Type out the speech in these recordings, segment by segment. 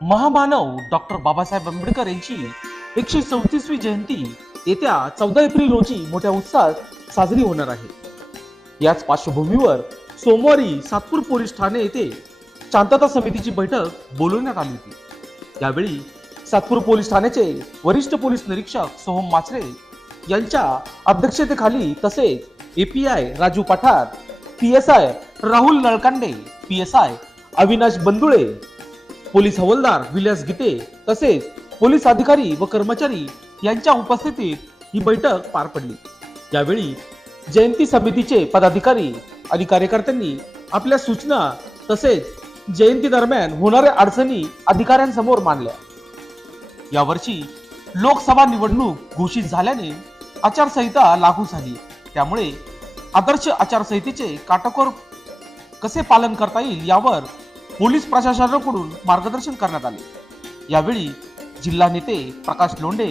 महामानव डॉक्टर बाबासाहेब आंबेडकर यांची एकशे चौतीसवी जयंती येत्या चौदा एप्रिल रोजी मोठ्या उत्साहात साजरी होणार आहे. याच पार्श्वभूमीवर सोमवारी सातपूर पोलीस ठाणे येथे शांतता समितीची बैठक बोलवण्यात आली होती. त्यावेळी सातपूर पोलीस ठाण्याचे वरिष्ठ पोलीस निरीक्षक सोहम माचरे यांच्या अध्यक्षतेखाली तसेच API Raju Pathar P S I Rahul Nalkande P S I Avinash Bandule police हवालदार विलास गीते तसेच पोलीस अधिकारी व कर्मचारी यांच्या उपस्थितीत ही बैठक पार पडली. यावेळी जयंती समितीचे पदाधिकारी आणि कार्यकर्त्यांनी आपल्या सूचना तसेच जयंती दरम्यान होणाऱ्या अडचणी अधिकाऱ्यांसमोर मांडल्या. यावर्षी लोकसभा निवडणूक घोषित झाल्याने आचारसंहिता लागू झाली. त्यामुळे आदर्श आचारसंहितेचे काटेकोर कसे पालन करता येईल यावर पोलीस प्रशासनाकडून मार्गदर्शन करण्यात आले. यावेळी जिल्हा नेते प्रकाश लोंढे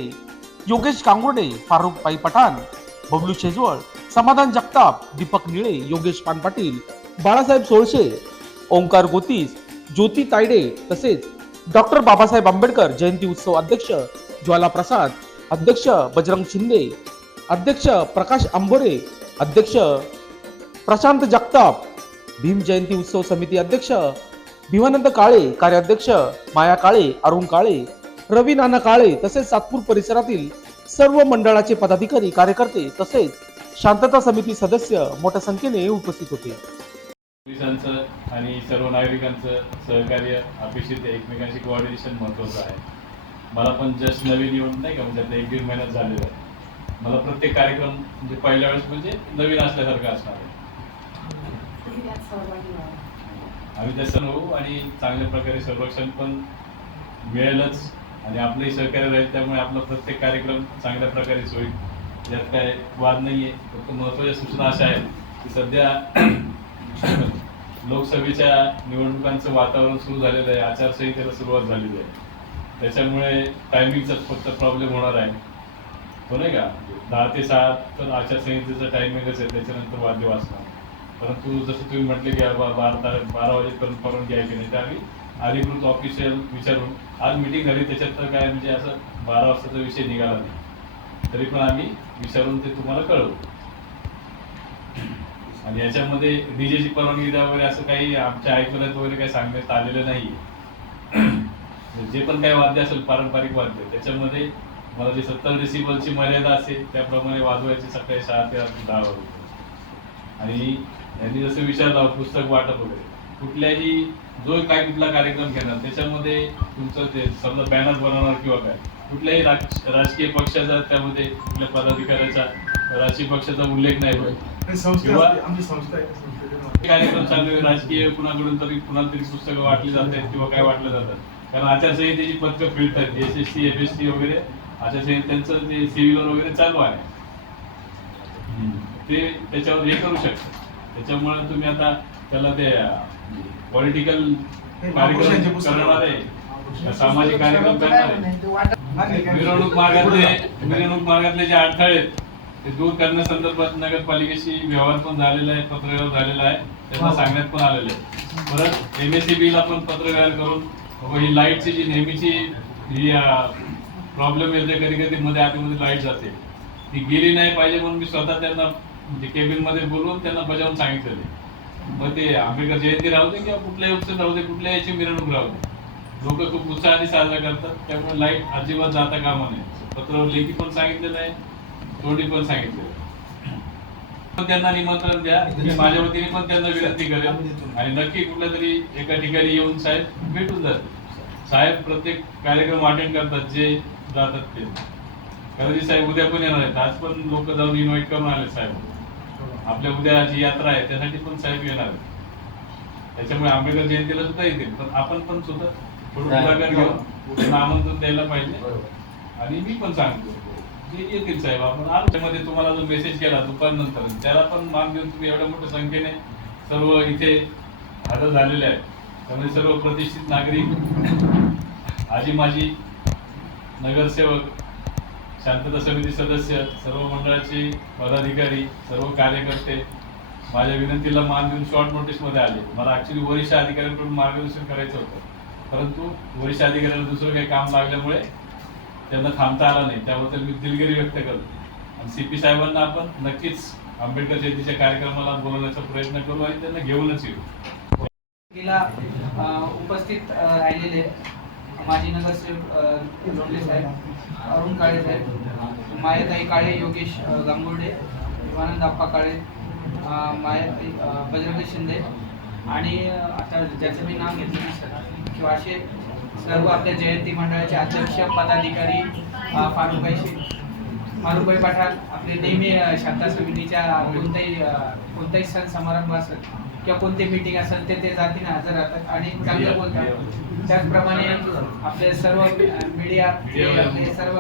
योगेश कांगुर्डे फारुख पाई पठाण बबलू शेजवळ समाधान जगताप दीपक निळे योगेश पानपाटील बाळासाहेब सोळशे ओंकार गोतीस ज्योती तायडे तसेच डॉक्टर बाबासाहेब आंबेडकर जयंती उत्सव अध्यक्ष ज्वाला प्रसाद अध्यक्ष बजरंग शिंदे अध्यक्ष प्रकाश आंबोरे अध्यक्ष प्रशांत जगताप भीम जयंती उत्सव समिती अध्यक्ष भीमानंद काळे कार्याध्यक्ष माया काळे अरुण काळे रवी नाना काळे तसेच सातपूर परिसरातील सर्व मंडळाचे पदाधिकारी कार्यकर्ते तसेच शांतता समिती सदस्य मोठ्या संख्येने उपस्थित होते. पोलिसांचं आणि सर्व नागरिकांचं सहकार्य अपेक्षित आहे. एकमेकांशी कोऑर्डिनेशन महत्त्वाचं आहे. मला पण जस्ट नवीन येऊन नाही का म्हणजे आता एक दीड महिन्यात झालेलं आहे. मला प्रत्येक कार्यक्रम म्हणजे पहिल्या वेळेस म्हणजे नवीन असल्यासारखं असणार आहे. आम्ही तसं होऊ आणि चांगल्या प्रकारे संरक्षण पण मिळेलच आणि आपलंही सहकार्य राहील त्यामुळे आपला प्रत्येक कार्यक्रम चांगल्या प्रकारेच होईल. यात काय वाद नाही आहे फक्त महत्त्वाच्या सूचना अशा आहेत की सध्या लोकसभेच्या निवडणुकांचं वातावरण सुरू झालेलं आहे. आचारसंहितेला सुरुवात झालेली आहे. त्याच्यामुळे टायमिंगचा फक्त प्रॉब्लेम होणार आहे. हो नाही का? दहा ते सात तर आचारसंहितेचं टायमिंगच आहे. त्याच्यानंतर वाद्य वाचणार परंतु जसं तुम्ही म्हटले की बा- बारा बारा वाजेपर्यंत परवानगी आहे की नाही. तर आम्ही अधिकृत ऑफिशियल विचारून आज मिटिंग झाली. त्याच्यात तर काय म्हणजे असं बारा वाजताचा विषय निघाला नाही. तरी पण आम्ही विचारून ते तुम्हाला कळवू. आणि याच्यामध्ये डीजेची परवानगी द्या वगैरे असं काही आमच्या ऐकवण्यात वगैरे काही सांगण्यात आलेलं नाही म्हणजे जे पण काही वाद्य असेल पारंपरिक वाद्य त्याच्यामध्ये मला जे सत्तर डेसिबलची मर्यादा असेल त्याप्रमाणे वाजवायची सकाळी सहा ते दहा वाजता. आणि यांनी जसं विचारलं पुस्तक वाटप वगैरे. कुठल्याही जो काय कुठला कार्यक्रम घेणार त्याच्यामध्ये तुमचं ते समजा बॅनर बनवणार किंवा काय कुठल्याही राज- राजकीय पक्षाचा त्यामध्ये कुठल्या पदाधिकाऱ्याचा राजकीय पक्षाचा उल्लेख नाही होईल आणि संस्था किंवा- असते, आमची संस्था आहे संस्थेचे कार्यक्रम चालू आहे राजकीय कुणाकडून तरी कुणाला तरी पुस्तकं वाटली जात आहेत किंवा काय वाटलं जातात कारण आचारसंहितेची पत्रकं फिरतात S S T F S T वगैरे आचारसंहिता त्यांचं ते सिव्हिलवर वगैरे चालू आहे. ते त्याच्यावर हे करू शकतात त्याच्यामुळे तुम्ही आता त्याला ते पॉलिटिकल हे कार्यक्रम. करणार आहे. सामाजिक कार्यक्रम करणार आहे. मिरवणूक मार्गातले मिरवणूक मार्गातले जे अडथळे आहेत ते दूर करण्यासंदर्भात नगरपालिकेशी व्यवहार पण झालेला आहे पत्रव्यवहार झालेला आहे. त्यांना सांगण्यात पण आलेलं आहे. परत एम एस ला पण पत्रव्यवहार करून ही लाईटची जी नेहमीची ही प्रॉब्लेम येते कधी कधी मध्ये आतमध्ये लाइट जाते. ती गेली नाही पाहिजे म्हणून मी स्वतः त्यांना म्हणजे केबिनमध्ये बोलवून त्यांना बजावून सांगितलेले मग ते आंबेडकर जयंती राहू दे किंवा कुठल्याही उत्सव राहू दे कुठल्या याची मिरवणूक राहू दे. लोक खूप उत्साहाने साजरा करतात त्यामुळे लाइट अजिबात जाता कामा नये. पत्रावर लेखी पण सांगितलेलं आहे तोडी पण सांगितलेलं आहे. पण त्यांना निमंत्रण द्या. मी माझ्या वतीने पण त्यांना विनंती करेल आणि नक्की कुठल्या तरी एका ठिकाणी येऊन साहेब भेटून जातात साहेब प्रत्येक कार्यक्रम अटेंड करतात जे जातात ते. कधी साहेब उद्या पण येणार आहेत. आज पण लोक जाऊन इन्व्हाइट करून आले साहेब. आपल्या उद्या जी यात्रा आहे त्यासाठी पण साहेब येणार आहेत. त्याच्यामुळे आंबेडकर जयंतीला सुद्धा येतील. पण आपण पण सुद्धा थोडं पुढाकार घेऊन त्यांना आमंत्रण द्यायला पाहिजे. आणि मी पण सांगतो जे येतील साहेब आपण आमच्यामध्ये तुम्हाला जो मेसेज केला दुपारनंतर त्याला पण मान देऊन तुम्ही एवढ्या मोठ्या संख्येने सर्व इथे हजर झालेले आहेत. त्यामुळे सर्व प्रतिष्ठित नागरिक आजी माजी नगरसेवक शांतता समिती सदस्य सर्व मंडळाचे पदाधिकारी सर्व कार्यकर्ते माझ्या विनंतीला मान देऊन शॉर्ट नोटीसमध्ये आले. मला ॲक्च्युली वरिष्ठ अधिकाऱ्यांकडून मार्गदर्शन करायचं होतं. परंतु वरिष्ठ अधिकाऱ्याला दुसरं काही काम लागल्यामुळे त्यांना थांबता आला नाही. त्याबद्दल मी दिलगिरी व्यक्त करतो. आणि सी पी साहेबांना आपण नक्कीच आंबेडकर जयंतीच्या कार्यक्रमाला बोलवण्याचा प्रयत्न करू आणि त्यांना घेऊनच येऊ. उपस्थित राहिलेले. माजी नगरसेवक अ, लोंढे साहेब अरुण काळे साहेब मायाताई काळे योगेश गांगुर्डे शिवानंद आप्पा काळे माया बजरंग शिंदे आणि आता ज्याचं मी नाव घेतलं नसेल किंवा असे सर्व आपल्या जयंती मंडळाचे अध्यक्ष पदाधिकारी अ, फारुखाई मारुभाई मारुबाई पठाण आपले नेहमी शांता समितीच्या कोणताही कोणताही सण समारंभ असेल किंवा कोणती मीटिंग असेल ते ते जातीने हजर राहतात आणि चांगलं बोलतात. त्याचप्रमाणे आपले सर्व मीडिया आपले सर्व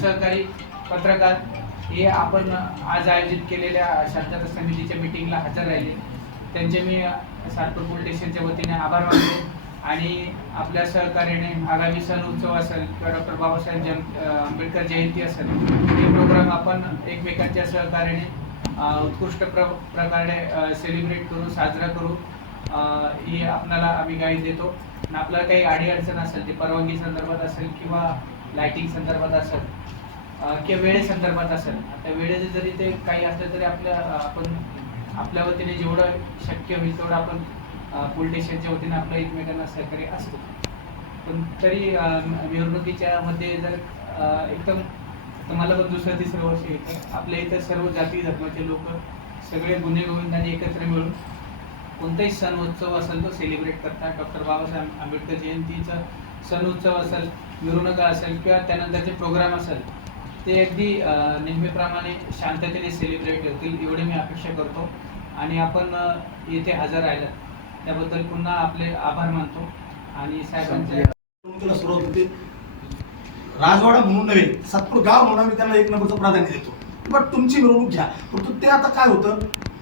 सहकारी पत्रकार हे आपण आज आयोजित केलेल्या शांतता समितीच्या मीटिंगला हजर राहिले. त्यांचे मी सातपूर पोलीस स्टेशनच्या वतीने आभार मानतो. आणि आपल्या सहकार्याने आगामी सण उत्सव असेल किंवा डॉक्टर बाबासाहेब आंबेडकर जयंती असेल हे प्रोग्राम आपण एकमेकांच्या सहकार्याने उत्कृष्ट प्र प्रकारे सेलिब्रेट करू साजरा करू ही आपल्याला आम्ही गाईड देतो. आणि आपल्याला काही अडीअडचण असेल ते परवानगी संदर्भात असेल किंवा लायटिंग संदर्भात असेल किंवा वेळेसंदर्भात असेल आता वेळेचे जरी ते काही असलं तरी आपल्या आपण आपल्या वतीने जेवढं शक्य होईल तेवढं आपण पोलीस स्टेशनच्या वतीने आपल्या एकमेकांना सहकार्य असतो. पण तरी अ, मिरवणुकीच्या मध्ये जर एकदम तर मला पण दुसरं तिसरं वर्ष येतं आपल्या इथं सर्व जाती धर्माचे लोक सगळे गुन्हेगोविंदाने एकत्र मिळून कोणताही सण उत्सव असेल तो सेलिब्रेट करतात. डॉक्टर बाबासाहेब आंबेडकर जयंतीचा सण उत्सव असेल मिरवणुका असेल किंवा त्यानंतरचे प्रोग्राम असेल ते अगदी नेहमीप्रमाणे शांततेने सेलिब्रेट होतील एवढी मी अपेक्षा करतो. आणि आपण येथे हजर राहिला त्याबद्दल पुन्हा आपले आभार मानतो. आणि साहेबांचे निवडणुकीला होते राजवाडा म्हणून नव्हे सातपूर गाव म्हणून आम्ही त्यांना एक नंबरचं प्राधान्य देतो. बट तुमची मिरवणूक घ्या. परंतु ते आता काय होतं?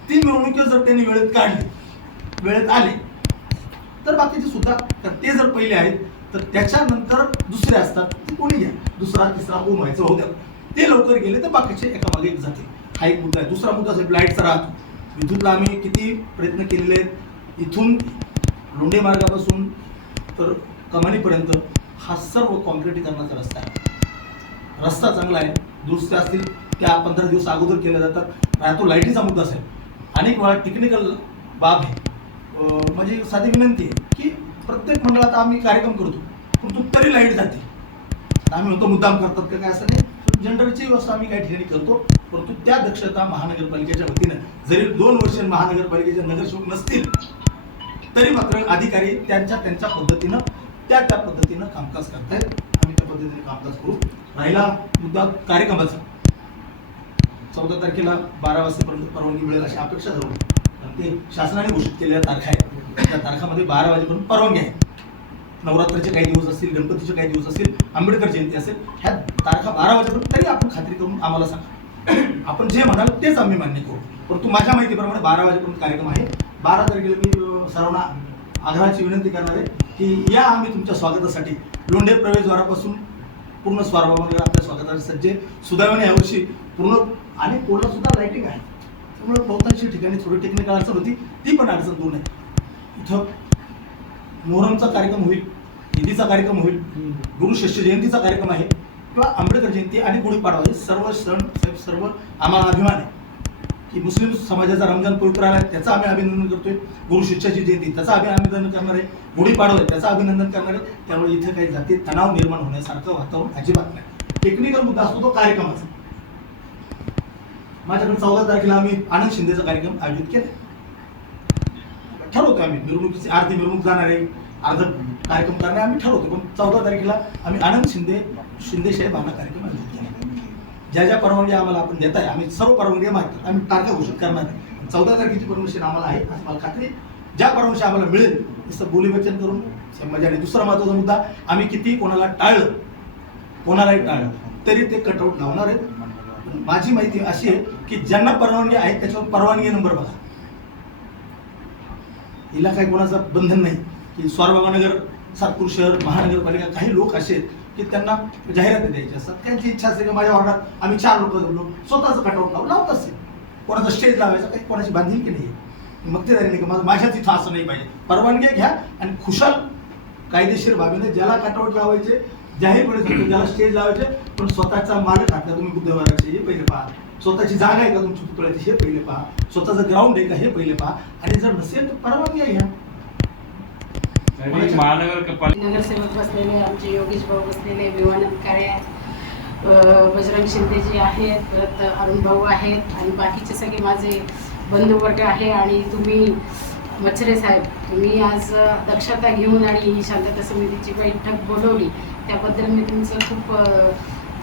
ती मिरवणूक जर त्यांनी वेळेत काढली वेळेत आले तर बाकीचे सुद्धा तर ते जर पहिले आहेत तर त्याच्यानंतर दुसरे असतात ते कोणी घ्या? दुसरा तिसरा ओम व्हायचं? होत्या ते लवकर गेले तर बाकीचे एका मागे एक जातील. हा एक मुद्दा आहे. दुसरा मुद्दा असेल लाईटचा राहतो. विद्युतला आम्ही किती प्रयत्न केलेले आहेत? इथून लोंढे मार्गापासून तर कमानीपर्यंत. हा सर्व कॉन्क्रिटीकरणाचा रस्ता आहे. रस्ता चांगला आहे दुरुस्त असतील त्या पंधरा दिवस अगोदर केल्या जातात. राहतो लाईटीचा मुद्दा असेल. अनेक वेळा टेक्निकल बाब आहे. म्हणजे साधी विनंती आहे की प्रत्येक मंडळात आम्ही कार्यक्रम करतो परंतु तरी लाइट जाते. आम्ही म्हणतो मुद्दाम करतात का काय असं नाही. जनरलची व्यवस्था आम्ही काही ठिकाणी करतो परंतु त्या दक्षता महानगरपालिकेच्या वतीनं जरी दोन वर्ष महानगरपालिकेचे नगरसेवक नसतील तरी मात्र अधिकारी त्यांच्या त्यांच्या पद्धतीनं त्या त्या पद्धतीनं कामकाज करतायत. आम्ही त्या पद्धतीने कामकाज करू. राहिला मुद्दा कार्यक्रमाचा. चौदा तारखेला बारा वाजेपर्यंत परवानगी मिळेल अशी अपेक्षा धरून. ते शासनाने घोषित केलेल्या तारखा आहेत. त्या तारखामध्ये बारा वाजेपर्यंत परवानगी आहे. नवरात्राचे काही दिवस असतील गणपतीचे काही दिवस असतील आंबेडकर जयंती असेल ह्या तारखा बारा वाजेपर्यंत तरी आपण खात्री करून आम्हाला सांगा. आपण जे म्हणाल तेच आम्ही मान्य करू. परंतु माझ्या माहितीप्रमाणे बारा वाजेपर्यंत कार्यक्रम आहे. बारा तारखेला मी सर्वांना आग्रहाची विनंती करणार आहे. की या आम्ही तुमच्या स्वागतासाठी लोंढे प्रवेशद्वारापासून पूर्ण स्वारबाबाला आपल्या स्वागतासाठी सज्जे सुदैवाने यावर्षी पूर्ण आणि कोणला सुद्धा लाईटिंग आहे. त्यामुळे बहुतांशी ठिकाणी थोडी टेक्निकल अडचण होती. ती पण अडचण दूर आहे इथं मोहरमचा कार्यक्रम होईल ईदीचा कार्यक्रम होईल गुरु शिष्य जयंतीचा कार्यक्रम आहे किंवा आंबेडकर जयंती आणि गुढीपाडवा हे सर्व सण सर्व आम्हाला अभिमान आहे. की मुस्लिम समाजाचा रमजान पवित्र आला आहे त्याचं आम्ही अभिनंदन करतोय. गुरु शिष्याची जयंती त्याचं आम्ही अभिनंदन करणार आहे. गुढीपाडवा आहे त्याचं अभिनंदन करणार आहे. त्यामुळे इथे काही जाती तणाव निर्माण होण्यासारखं वातावरण अजिबात नाही. टेक्निकल मुद्दा असतो तो कार्यक्रमाचा. माझ्याकडे चौदा तारखेला आम्ही आनंद शिंदेचा कार्यक्रम आयोजित केला. ठरवतो आम्ही. मिरवणुकीची अर्धी मिरवणूक जाणार आहे. अर्ध कार्यक्रम करणार आहे. आम्ही ठरवतो पण चौदा तारखेला आम्ही आनंद शिंदे शिंदे साहेब कार्यक्रम आयोजित केला. ज्या ज्या परवानगी आम्हाला आपण देत आहे आम्ही सर्व परवानगी मागतो. आम्ही तारखा घोषित करणार आहे चौदा तारखेची परमिशन आम्हाला आहे असं मला खात्री ज्या परमिशन आम्हाला मिळेल तसं बोलीवचन करून म्हणजे आणि दुसरा महत्त्वाचा मुद्दा आम्ही किती कोणाला टाळलं कोणालाही टाळलं तरी ते कटआउट लावणार आहेत. पण माझी माहिती अशी आहे की ज्यांना परवानगी आहे त्याच्यावर परवानगी नंबर बघा. हिला काही कोणाचं बंधन नाही. की स्वारबाबानगर सातपूर शहर महानगरपालिका काही लोक असे आहेत की त्यांना जाहिराती द्यायची असतात. त्यांची इच्छा असते की माझ्या ऑर्डर आम्ही चार लोक जमलो स्वतःचं कटआउट लावून लावत असेल. कोणाचं स्टेज लावायचं काही कोणाची बांधील की नाही? मग ते झाली नाही की माझं माझ्याच असं नाही पाहिजे. परवानगी घ्या आणि खुशाल कायदेशीर बाबीने ज्याला कटआउट लावायचे जाहीरपणे सांगतो ज्याला स्टेज लावायचे पण स्वतःचा मार्ग टाकला तुम्ही बुद्धवाराचे हे पहिले पहा. स्वतःची जागा आहे का तुमची पुतळ्याची हे पहिले पहा. स्वतःचं ग्राउंड आहे का हे पहिले पहा. आणि जर नसेल तर परवानगी घ्या. नगरसेवक बसलेले आमचे योगेश भाऊ बसलेले विवानंद काळे बजरंग शिंदे जे आहेत परत अरुण भाऊ आहेत आणि बाकीचे सगळे माझे बंधुवर्ग आहे आणि तुम्ही मच्छरे साहेब तुम्ही आज दक्षता घेऊन आणि ही शांतता समितीची बैठक बोलवली. त्याबद्दल मी तुमचं खूप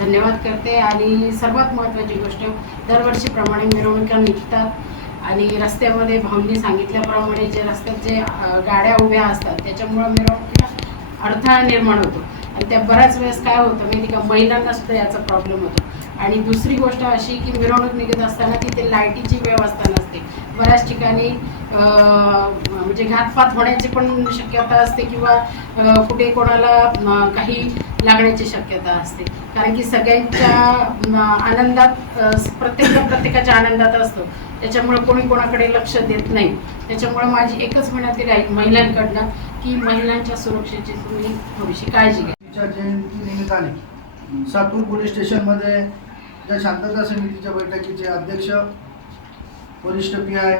धन्यवाद करते. आणि सर्वात महत्त्वाची गोष्ट दरवर्षीप्रमाणे मिरवणुका निघतात. आणि रस्त्यामध्ये भाऊंनी सांगितल्याप्रमाणे जे रस्त्यात जे गाड्या उभ्या असतात त्याच्यामुळं मिरवणुकीला अडथळा निर्माण होतो. आणि त्या बऱ्याच वेळेस काय होतं माहिती का? महिलांना सुद्धा याचा प्रॉब्लेम होतो. आणि दुसरी गोष्ट अशी की मिरवणूक निघत असताना तिथे लाईटीची व्यवस्था नसते. बऱ्याच ठिकाणी म्हणजे घातपात होण्याची पण शक्यता असते किंवा कुठे कोणाला काही लागण्याची शक्यता असते. कारण की सगळ्यांच्या आनंदात प्रत्येक प्रत्येकाच्या आनंदात असतो. त्याच्यामुळे कोणी कोणाकडे लक्ष देत नाही. त्याच्यामुळे माझी एकच विनंती राहील महिलांकडनं की महिलांच्या सुरक्षेची तुम्ही थोडीशी काळजी घ्या. च्या जयंती निमित्ताने सातपूर पोलीस स्टेशनमध्ये ज्या शांतता समितीच्या बैठकीचे अध्यक्ष वरिष्ठ पी आय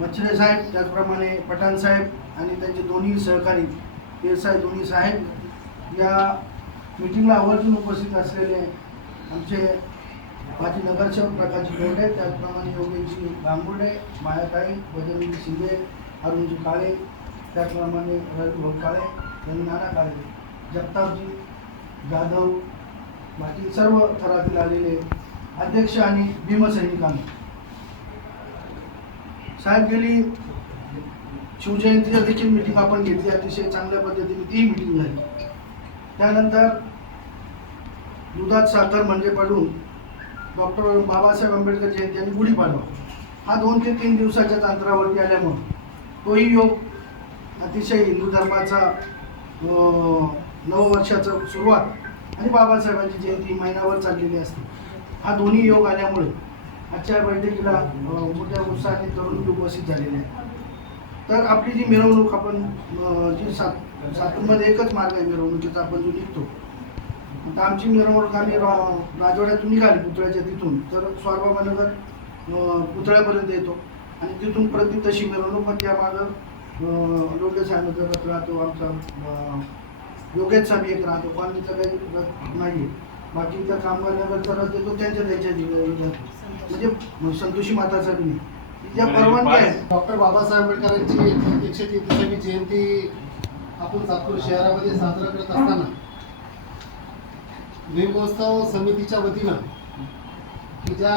मच्छरे साहेब त्याचप्रमाणे पठाण साहेब आणि त्यांचे दोन्ही सहकारी पी दोन्ही साहेब या मिटिंगला आवर्जून उपस्थित असलेले आमचे माजी नगरसेवक प्रकाशजी गोंडे त्याचप्रमाणे योगेशजी गांगुर्डे मायाताई भजनजी शिंदे अरुणजी काळे त्याचप्रमाणे रविभाऊ काळे आणि नाना काळे जगतापजी जाधव बाकी सर्व थरातील आलेले अध्यक्ष आणि भीमसैनिकांना साहेब गेली. शिवजयंतीच्या देखील मिटिंग आपण घेतली. अतिशय चांगल्या पद्धतीने ती मिटिंग झाली. त्यानंतर दुधात साखर म्हणजे पडून डॉक्टर बाबासाहेब आंबेडकर जयंती आणि गुढीपाडवा हा दोन ते तीन दिवसाच्याच अंतरावरती आल्यामुळं तोही योग अतिशय हिंदू धर्माचा नववर्षाचं सुरुवात आणि बाबासाहेबांची जयंती महिनाभर चाललेली असते. हा दोन्ही योग आल्यामुळे आजच्या बैठकीला मोठ्या उत्साहाने तरुण उपस्थित झालेले आहे तर आपली जी मिरवणूक आपण जी सात सातूरमध्ये एकच मार्ग आहे मिरवणुकीचा आपण जो निघतो. तर आमची मिरवणूक आम्ही रा राजवाड्यातून निघाली पुतळ्याच्या तिथून. तर स्वारबाबानगर पुतळ्यापर्यंत येतो. आणि तिथून प्रति तशी मिरवणूक मग त्यामागं अं, लोटे साहेबांचा रथ राहतो आमचा अं, योगेशचा बी एक राहतो. कॉलनीचा काही नाही आहे कामगार नगरचा रथ येतो त्यांच्या त्यांच्या जिल्ह्यात म्हणजे संतोषी माताचा नाही. ज्या परवानगी आहे. डॉक्टर बाबासाहेब आंबेडकरांची एकशे तेहतीसावी जयंती आपण सातपूर शहरामध्ये साजरा करत असताना भीमोत्सव समितीच्या वतीनं की ज्या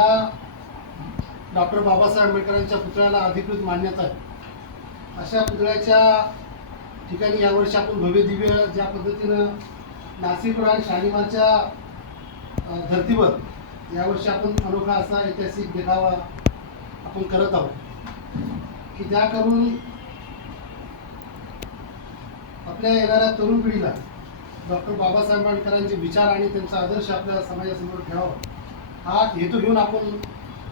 डॉक्टर बाबासाहेब आंबेडकरांच्या पुतळ्याला अधिकृत मान्यता आहे. अशा पुतळ्याच्या ठिकाणी यावर्षी आपण भव्य दिव्य ज्या पद्धतीनं नाशिक आणि शालिमारच्या धर्तीवर. यावर्षी आपण अनोखा असा ऐतिहासिक देखावा आपण करत आहोत. की त्या करून आपल्या येणाऱ्या तरुण पिढीला डॉक्टर बाबासाहेब आंबेडकरांचे विचार आणि त्यांचा आदर्श आपल्या समाजासमोर ठेवावा. हा हेतू घेऊन आपण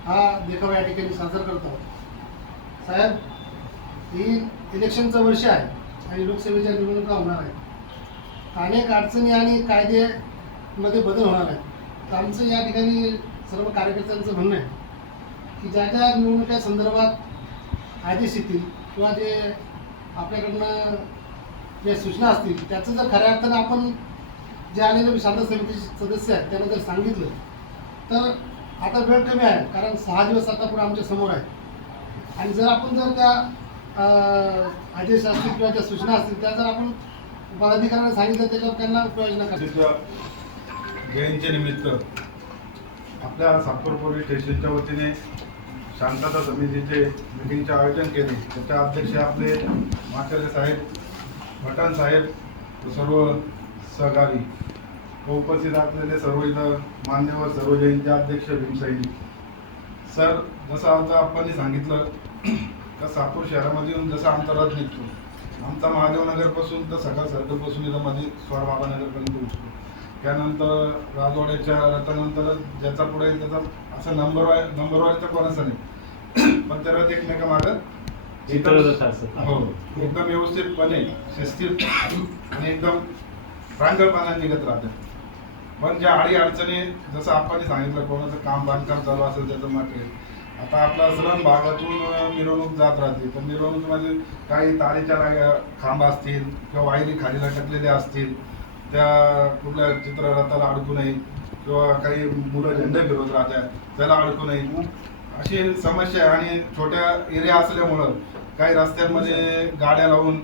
हा देखावा या ठिकाणी साजरा करत आहोत. साहेब ही इलेक्शनचं वर्ष आहे आणि लोकसभेच्या निवडणुका होणार आहेत. अनेक अडचणी आणि कायदेमध्ये बदल होणार आहेत. आमचं या ठिकाणी सर्व कार्यकर्त्यांचं म्हणणं आहे की ज्या ज्या निवडणुका संदर्भात आदेश येतील किंवा जे आपल्याकडनं ज्या सूचना असतील त्याचं जर खऱ्या अर्थानं आपण जे आलेले शांत समितीचे सदस्य आहेत त्यांना जर सांगितलं तर आता वेळ कमी आहे कारण सहा दिवस आता पुढे आमच्यासमोर आहे आणि जर आपण जर त्या आदेश असतील किंवा ज्या सूचना असतील त्या जर आपण पदाधिकाऱ्यांना सांगितलं त्याच्यावर त्यांना उपाययोजना करायची तिथं जयंतीनिमित्त आपल्या सातपूर पोलीस स्टेशनच्या वतीने शांतता समितीचे मिटिंगचे आयोजन केले. त्याच्या अध्यक्ष आपले माचारे साहेब भटान साहेब सर्व सहकारी. व उपस्थित असलेले सर्व इथं मान्यवर सर्व जयंती अध्यक्ष भीमसैनी सर जसं आता आपण सांगितलं तर सातपूर शहरामध्ये येऊन जसा आमचा रथ निघतो आमचा महादेवनगरपासून तर सकाळ सरकारपासून इथं मध्ये स्वारबाबा नगरपर्यंत उठतो त्यानंतर राजवाड्याच्या रथानंतर ज्याचा पुढे त्याचा असं नंबर नंबर वाईज तर कोणाचा नाही. पण त्या रथ एकमेकामागं. हो एकदम व्यवस्थितपणे शिस्तीत आणि एकदम प्रांजळपणा निघत राहते पण ज्या अडी अडचणी जसं आपण सांगितलं कोणाचं काम बांधकाम चालू असेल त्याचं मटेरियल आता आपला श्रम भागातून मिरवणूक जात राहते. तर मिरवणुकीमध्ये काही तारेच्या खांब असतील किंवा वायरी खाली लटकलेल्या असतील. त्या कुठल्या चित्ररथाला अडकू नये किंवा काही मुलं झेंडे फिरवत राहतात त्याला अडकू नये. अशी समस्या आहे आणि छोट्या एरिया असल्यामुळं काही रस्त्यांमध्ये गाड्या लावून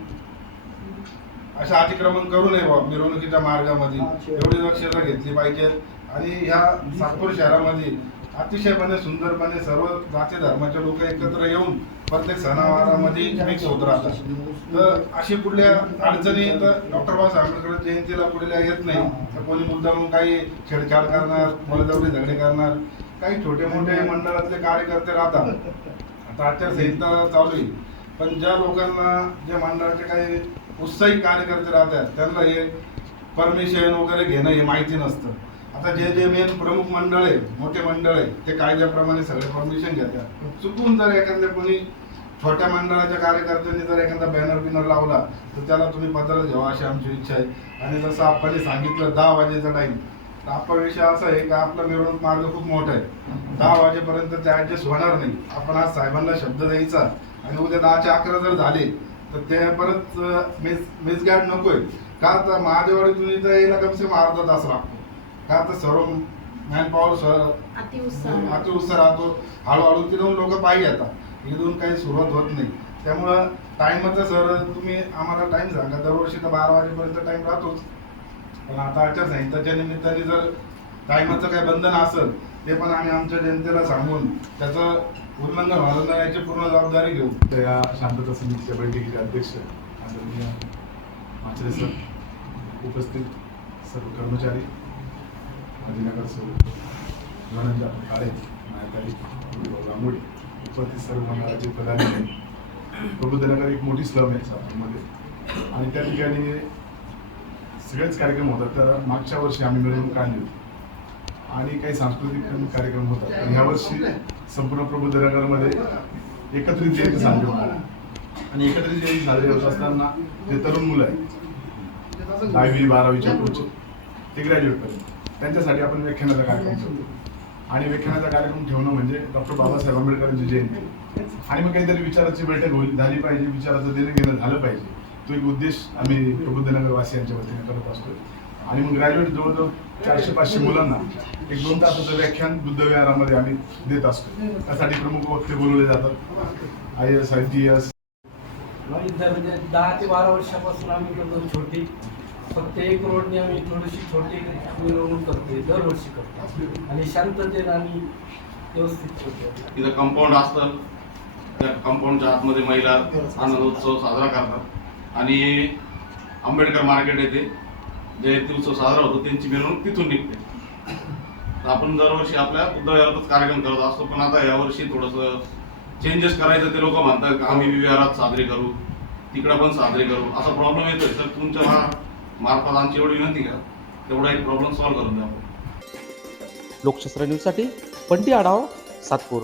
अशा अतिक्रमण करू नये बा मिरवणुकीच्या मार्गामध्ये. एवढी दक्षता घेतली पाहिजे. आणि ह्या नागपूर शहरामध्ये अतिशयपणे सुंदरपणे सर्व जाती धर्माचे लोक एकत्र येऊन प्रत्येक सणावारामध्ये मिक्स होत राहतात तर अशी कुठल्या अडचणी तर डॉक्टर बाबासाहेब आंबेडकर जयंतीला कुठल्या येत नाही. तर कोणी मुद्दामून काही छेडछाड करणार बळजबरी झगडे करणार काही छोटे मोठे मंडळातले कार्यकर्ते राहतात. आता आचारसंहिता चालू आहे. पण ज्या लोकांना ज्या मंडळाचे काही उत्साही कार्यकर्ते राहतात त्यांना हे परमिशन वगैरे घेणं हे माहिती नसतं. आता जे जे मेन प्रमुख मंडळ आहे मोठे मंडळ आहे ते कायद्याप्रमाणे सगळे परमिशन घेतात. चुकून जर एखाद्या कोणी छोट्या मंडळाच्या कार्यकर्त्यांनी जर एखादा बॅनर बिनर लावला तर त्याला तुम्ही पत्र द्यावा अशी आमची इच्छा आहे. आणि जसं आपण सांगितलं दहा वाजेचा टाईम तर आपला विषय असा आहे का आपला मिरवणूक मार्ग खूप मोठा आहे. दहा वाजेपर्यंत ते ऍडजस्ट होणार नाही. आपण आज साहेबांना शब्द द्यायचा आणि उद्या दहाचे अकरा जर झाले तर ते परत मिस मिसगाईड नकोय. का तर महादेवाडीतून इथं यायला कमसे कम अर्धा तास लागतो. का तर सर्व मॅनपॉवर सर अतिउत्साह अतिउत्साह राहतो. हळूहळू तिथून लोक पायी येतात इथून काही सुरुवात होत नाही. त्यामुळं टाईमचं सर तुम्ही आम्हाला टाईम सांगा. दरवर्षी तर बारा वाजेपर्यंत टाईम राहतोच. पण आता आचारसंहिताच्या निमित्ताने जर टायमाचं काही बंधन असेल ते पण आम्ही आमच्या जनतेला सांगून त्याचं उल्लंघन व्हायला नाही याची पूर्ण जबाबदारी घेऊ. त्या या शांतता समितीच्या बैठकीचे अध्यक्ष आदरणीय माचरे सर उपस्थित सर्व कर्मचारी माजी नगरसेवक धनंजय काळे नायकारी रांगोळी उपस्थित सर्व मंडळाचे प्रधान प्रबोधनगर एक मोठी स्लम आहे सातूरमध्ये आणि त्या ठिकाणी सगळेच कार्यक्रम होतात. तर मागच्या वर्षी आम्ही मिळून काढली होती. आणि काही सांस्कृतिक कार्यक्रम होतात. आणि ह्या वर्षी संपूर्ण प्रबोधनगरमध्ये एकत्रित जयंती साजरी होणार आणि एकत्रित जयंती साजरी होत असताना जे तरुण मुलं आहेत दहावी बारावीच्या पुढचे ते ग्रॅज्युएट पर्यंत. त्यांच्यासाठी आपण व्याख्यानाचा कार्यक्रम करतो आणि व्याख्यानाचा कार्यक्रम ठेवणं म्हणजे डॉक्टर बाबासाहेब आंबेडकरांची जयंती. आणि मग काहीतरी विचाराची बैठक होईल झाली पाहिजे विचाराचं देणं घेणं झालं पाहिजे. तो एक उद्देश आम्ही प्रबुद्धनगर वासियांच्या वतीने करत असतो आणि मग ग्रॅज्युएट जवळजवळ चारशे पाचशे मुलांना एक दोन तासाचं व्याख्यान बुद्ध विहारामध्ये आम्ही देत असतो त्यासाठी प्रमुख वक्ते बोलवले जातात. I S I T S. म्हणजे दहा ते बारा वर्षापासून आम्ही करतो छोटी. फक्त एक रोडने आम्ही थोडीशी छोटी मिरवणूक करतोय दरवर्षी करतो आणि शांततेत आम्ही व्यवस्थित करतो तिथं कंपाऊंड असतं. त्या कंपाऊंडच्या आतमध्ये महिला आनंदोत्सव साजरा करतात. आणि आंबेडकर मार्केट येथे जयंती उत्सव साजरा होतो त्यांची मिरवणूक तिथून निघते. तर आपण दरवर्षी आपल्या बुद्धविहारातच कार्यक्रम करत असतो. पण आता यावर्षी थोडंसं चेंजेस करायचं ते लोक म्हणतात की आम्ही विहारात साजरे करू. तिकडं पण साजरे करू. असा प्रॉब्लेम येतोय. तर तुमच्या मार्फत आमची एवढी विनंती करा तेवढा एक प्रॉब्लेम सॉल्व्ह करून द्या लोकशास्त्र न्यूजसाठी पंटी आढाव सातपूर.